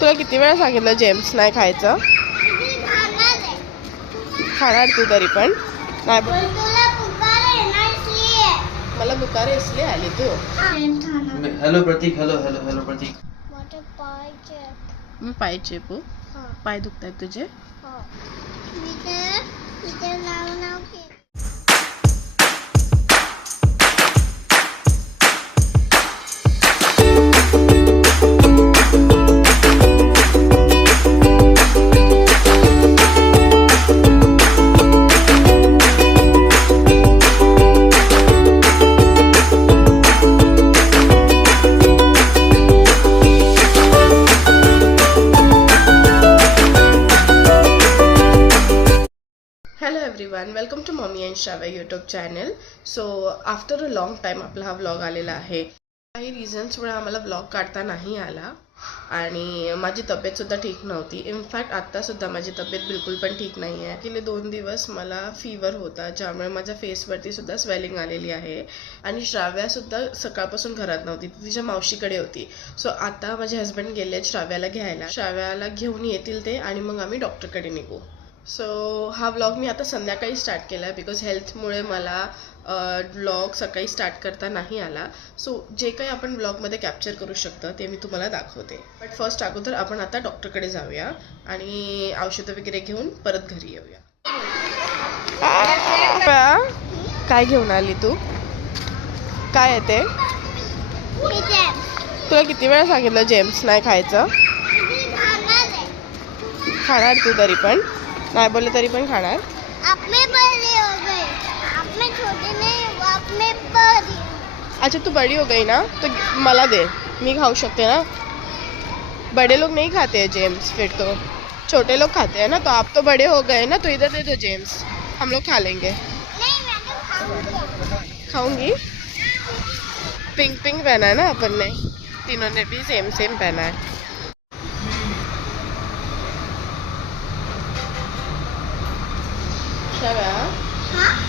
तुला किती वेळा सांगितलं जेम्स नाही खायचं? खाणार तू तरी पण नाही. मला बुखार इसलिए आली तू. हेलो प्रतीक. हेलो हेलो हेलो प्रतीक. मी पाय चेपू. पाय दुखतायत तुझे? Hello everyone, welcome to Mommy and Shravya YouTube channel. So after a long time आपला हा व्लॉग आलेला आहे. काही रिझन्समुळे आम्हाला व्लॉग काढता नाही आला आणि माझी तब्येत सुद्धा ठीक नव्हती. इनफॅक्ट आता सुद्धा माझी तब्येत बिलकुल पण ठीक नाही आहे. गेले 2 दिवस मला फीवर होता, ज्यामुळे माझ्या फेसवरती सुद्धा स्वेलिंग आलेली आहे. आणि श्राव्या सुद्धा सकाळपासून घरात नव्हती, ती तिच्या मावशीकडे होती. सो आता माझे हस्बंड गेले श्राव्याला घ्यायला. श्राव्याला घेऊन येतील ते आणि मग आम्ही डॉक्टरकडे निघू. सो हा व्लॉग मी आता संध्याकाळी स्टार्ट केला आहे बिकॉज हेल्थमुळे मला व्लॉग सकाळी स्टार्ट करता नाही आला. सो जे काही आपण व्लॉगमध्ये कॅप्चर करू शकतो ते मी तुम्हाला दाखवते. बट फर्स्ट अगोदर आपण आता डॉक्टरकडे जाऊया आणि औषधं वगैरे घेऊन परत घरी येऊया. काय घेऊन आली तू? काय आहे ते? तुला किती वेळा सांगितलं जेम्स नाही खायचं? खाणार तू तरी पण नाही बोलले तरी पण खाणार. अच्छा तू बड़ी हो गई ना तो मला दे, मी खाऊ शकते ना. बड़े लोग नहीं खाते हैं जेम्स, फिर तो छोटे लोग खाते हैं ना. तो आप तो बड़े हो गए ना, तो इधर दे दो जेम्स, हम लोग खा लेंगे. खाऊंगी. पिंक पिंक पहना है ना अपन ने, तीनों ने भी सेम सेम पहना है.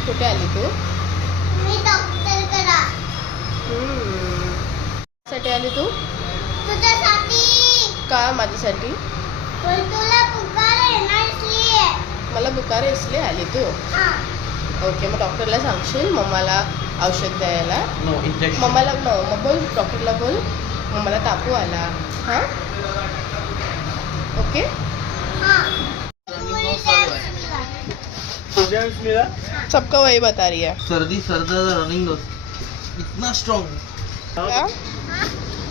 कुठे आली तू? मी डॉक्टरकडे. साठी आली तू? तुझ्यासाठी. का माझ्यासाठी? तुला बुखार आहे ना इसलिए. मला बुखार आहे इसलिए आली तू? ओके, मग डॉक्टरला सांगशील मम्माला औषध द्यायला? No injection. मम्माला मग बोल, डॉक्टरला बोल मम्माला तापू आला. हां ओके. सबका वही बता रही है. सर्दी सर्द रनिंग डोज इतना स्ट्रॉंग.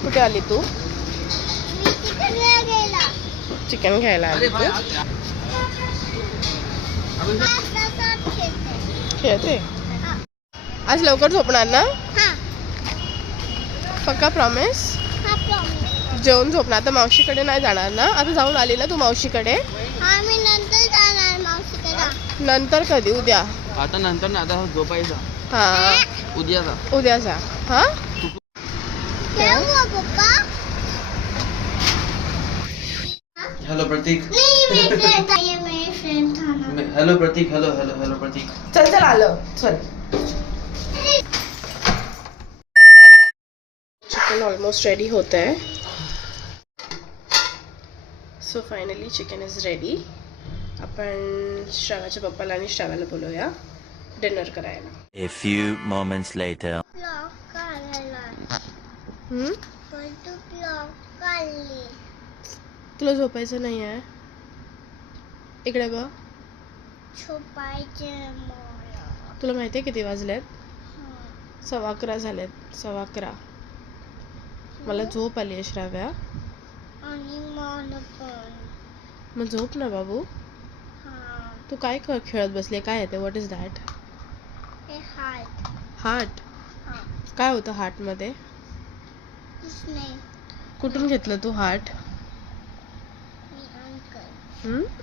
कुठे आली तू? मी चिकन घ्यायला आली तू? खेळते. आज लवकर झोपणार ना? पक्का प्रॉमिस? जेवून झोपणार. आता मावशीकडे नाही जाणार ना? आता जाऊन आली ना तू मावशीकडे? मी नंतर जाणार मावशीकडे. नंतर कधी? उद्या? आता नंतर ना, आता झोपायचा. हां उद्या जा. हां पप्पा. हेलो प्रतीक. फ्रेंड था ना. हेलो प्रतीक. हेलो हेलो हेलो प्रतीक. चल आलं चल. चिकन ऑलमोस्ट रेडी होत आहे. So finally chicken is ready. आपण श्राव्याच्या पप्पाला आणि श्राव्याला बोलूया डिनर करायला. A few moments later. Blog काढला. तू ब्लॉग काढली. तुला झोपायचं नाही आहे? इकडे बघ. झोपायचे मला. तुला माहिती आहे किती वाजलेत? 11:15 झालेत. 11:15. मला झोप आली आहे श्राव्या. आणि मला पण. मग झोप ना बाबू. तू काय खेळत बसली? काय आहे ते? What is that? हार्ट. काय होतं हार्ट मध्ये? कुठून घेतलं तू हार्ट?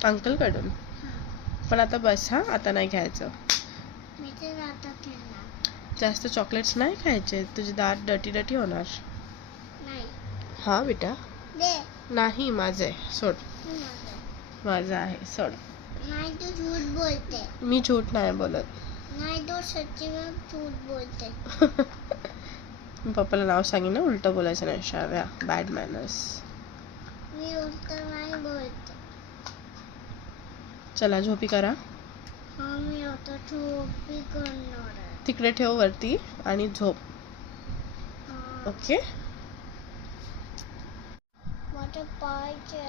अंकल कडून. पण आता बस हां, आता नाही घ्यायचं. जास्त चॉकलेट्स नाही खायचे, तुझे दात डटी होणार. हा बेटा नाही, माझं आहे सोड. माझं आहे सोड. नाही तू झूठ बोलते. मी झूठ नाही बोलत. नाही तू सच्ची में झूठ बोलते. पप्पाला नाव सांगेन ना, उलट बोलायचं नाही श्राव्या. Bad manners. मी उत्तर नाही बोलते. चला झोपी करा. हा मी आता झोपी करणार आहे. तिकडे ठेव वरती आणि झोप. हा. ओके. माझे पायचे.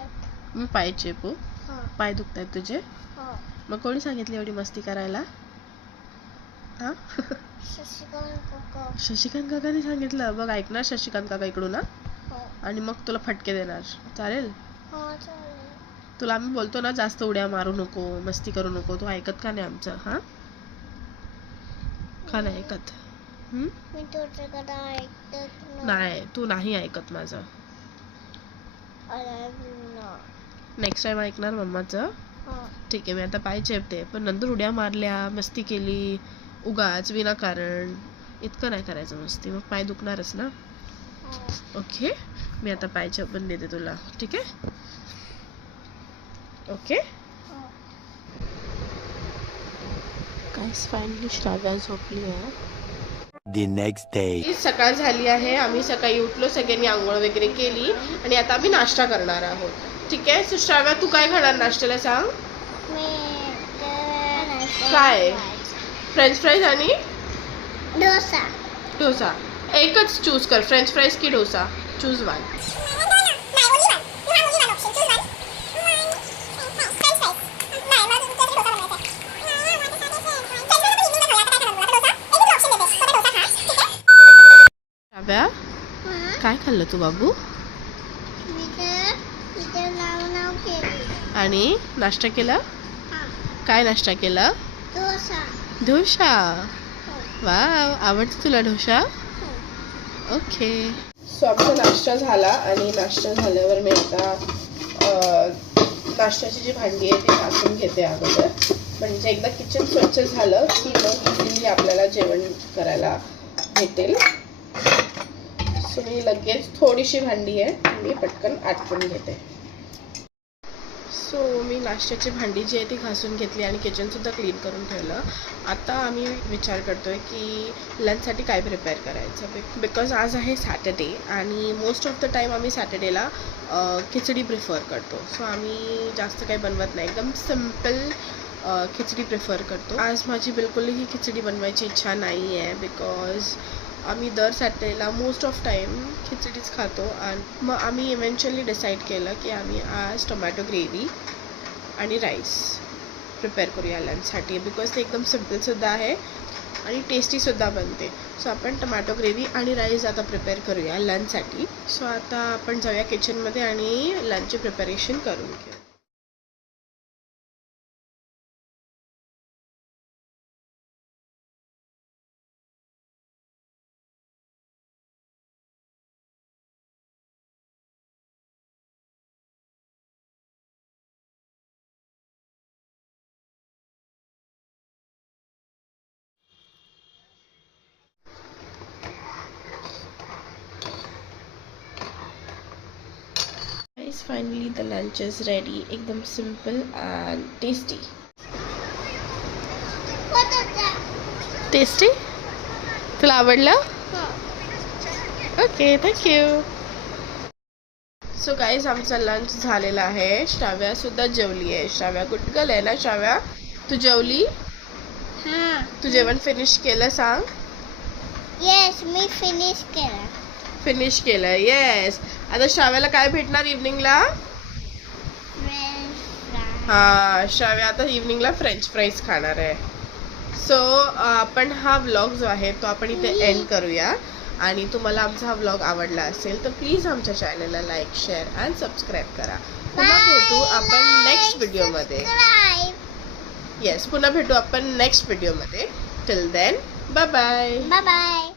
मग पाय चेपू. हा. पाय दुखतायत तुझे. हा. मग कोणी सांगितली एवढी मस्ती करायला? हा. शशिकांत काका. शशिकांत काकाने सांगितलं. बघ ऐकणार शशिकांत काका इकडून ना, हो. आणि मग तुला फटके देणार. चालेल? हा चालेल. तुला आम्ही बोलतो ना जास्त उड्या मारू नको, मस्ती करू नको, तू ऐकत का नाही आमचं? हा, का नाही ऐकत? मी तुझ्याकडे ऐकत नाही, तू नाही ऐकत माझं. नेक्स्ट टाइम ऐकणार मम्माचं. ठीक आहे, मी आता पाय चेपते, पण नंतर उड्या मारल्या, मस्ती केली उगाच विनाकारण, इतकं नाही करायचं मस्ती, मग पाय दुखणारच ना. ओके, मी आता पाय चेपून देते तुला. ठीक आहे? ओके. गाइस फायनली श्राव्या झोपली आहे. The next day. सकाळ झाली आहे. आम्ही सकाळी उठलो, सगळ्यांनी आंघोळ वगैरे केली आणि आता आम्ही नाश्ता करणार आहोत. ठीक आहे. सो श्राव्या तू काय खाणार नाश्त्याला सांग? काय? फ्रेंच फ्राईज आणि डोसा. डोसा. एकच चूज कर, फ्रेंच फ्राईज की डोसा. Choose one. श्राव्या काय खाल्लं तू बाबू? मी तर नाव केली. आणि नाश्ता केला? काय नाश्ता केला? डोसा. डोसा. वाव, आवडतो तुला डोसा? ओके. सो आमचा नाश्ता झाला आणि नाश्ता झाल्यावर मी आता नाश्त्याची जी भांडी आहे ती घासून घेते अगोदर. म्हणजे एकदा किचन स्वच्छ झालं की मग इझिली आपल्याला जेवण करायला भेटेल. सो मी लगेच थोडीशी भांडी आहे मी पटकन आटपून घेते. सो मी नाश्त्याची भांडी जी आहे ती घासून घेतली आणि किचनसुद्धा क्लीन करून ठेवलं. आता आम्ही विचार करतो आहे की लंचसाठी काय प्रिपेअर करायचं. बिकॉज आज आहे सॅटर्डे आणि मोस्ट ऑफ द टाईम आम्ही सॅटर्डेला खिचडी प्रिफर करतो. सो आम्ही जास्त काही बनवत नाही, एकदम सिम्पल खिचडी प्रिफर करतो. आज माझी बिलकुलही खिचडी बनवायची इच्छा नाही आहे बिकॉज आम्ही दर सॅटर्डेला मोस्ट ऑफ टाईम खिचडीच खातो. आणि मग आम्ही इव्हेंच्युअली डिसाईड केलं की आम्ही आज टोमॅटो ग्रेव्ही आणि राईस प्रिपेअर करूया लंचसाठी. बिकॉज ते एकदम सिम्पलसुद्धा आहे आणि टेस्टीसुद्धा बनते. सो आपण टोमॅटो ग्रेव्ही आणि राईस आता प्रिपेअर करूया लंचसाठी. सो आता आपण जाऊया किचनमध्ये आणि लंचची प्रिपरेशन करून घेऊ. Guys, finally the lunch is ready. एकदम simple and tasty. टेस्टी? तुला आवडलं? Okay, thank you. सो गाईज आमचा लंच झालेला आहे. श्राव्या सुद्धा जेवली आहे. श्राव्या गुड गर्ल आहे ना श्राव्या? तू जेवली? तू जेवण फिनिश केलं सांग? येस, मी फिनिश केलं. फिनिश केलं. येस. आता श्राव्याला काय भेटणार इव्हनिंगला? हा, श्राव्या आता इव्हनिंगला फ्रेंच फ्राईज खाणार आहे. सो आपण हा व्लॉग जो आहे तो आपण इथे एंड करूया. आणि तुम्हाला आमचा हा व्लॉग आवडला असेल तर प्लीज आमच्या चॅनलला लाईक, शेअर अँड सबस्क्राईब करा. पुन्हा भेटू आपण नेक्स्ट व्हिडिओमध्ये. येस, पुन्हा भेटू आपण नेक्स्ट व्हिडिओमध्ये. Till then, bye bye. Bye bye.